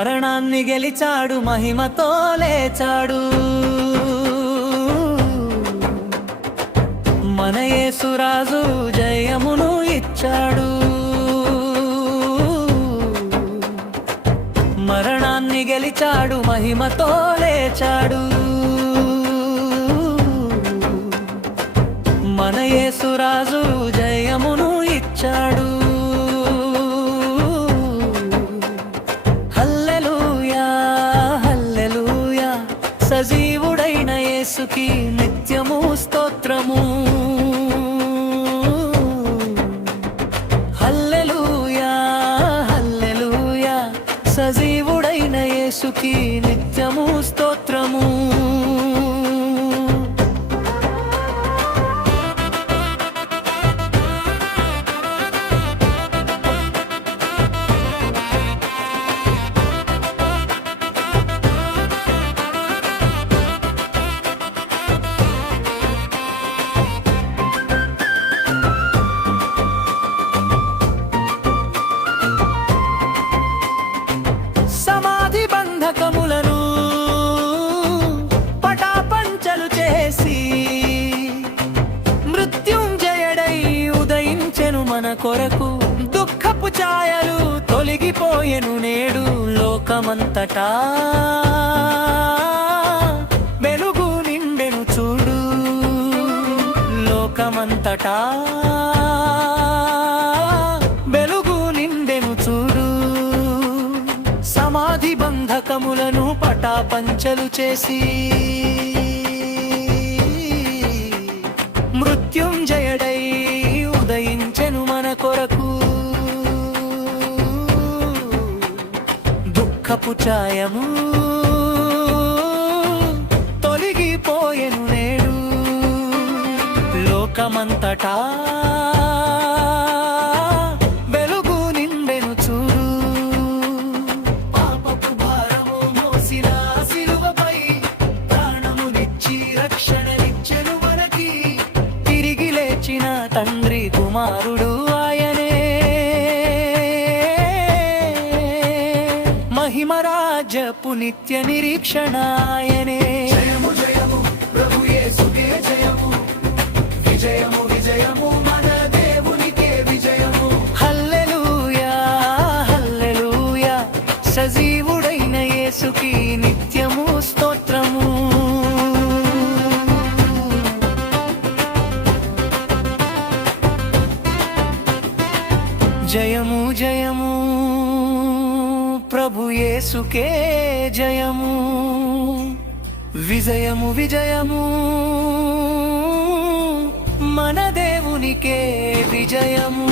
మరణాన్ని గెలిచాడు, మహిమతో లేచాడు. మన యేసురాజు జయమును ఇచ్చాడు. మరణాన్ని గెలిచాడు, మహిమతో లేచాడు. మన యేసురాజు జయమును ఇచ్చాడు. హల్లెలూయా హల్లెలూయా, సజీవుడైన యేసుకి నిత్యము స్తోత్రము. హల్లెలూయా హల్లెలూయా, సజీవుడైన యేసుకి నిత్యము స్తోత్రము. సమాధి బంధకములను పటాపంచలు చేసి మృత్యుంజయుడై ఉదయించెను మన కొరకు. దుఃఖపు ఛాయలు తొలగిపోయెను నేడు లోకమంతటా. వెలుగు నిండెను చూడు లోకమంతటా. వెలుగు నిండెను చూడు. సమాధి బంధకములను పటాపంచలు చేసి మృత్యుంజయుడై ఉదయించెను మన కొరకు. దుఃఖపు ఛాయము తొలగిపోయెను నేడు లోకమంతటా. వెలుగు నిండెను చూడు. పాపపు భారము మోసిన సిలువపై ప్రాణమునిచ్చి రక్షణనిచ్చెను మనకి. తిరిగి లేచిన తండ్రి కుమారుడు ఆయనే. మహిమరాజ్యపు నిత్య నిరీక్షణ ఆయనే. జయము జయము ప్రభు యేసుకే జయము, విజయము విజయము మన దేవునికే విజయము. హల్లెలూయా హల్లెలూయా, సజీవుడైన యేసుకి నిత్యము స్తోత్రము. జయము జయము ప్రభు యేసుకే జయము. విజయము విజయము మన దేవునికే విజయము.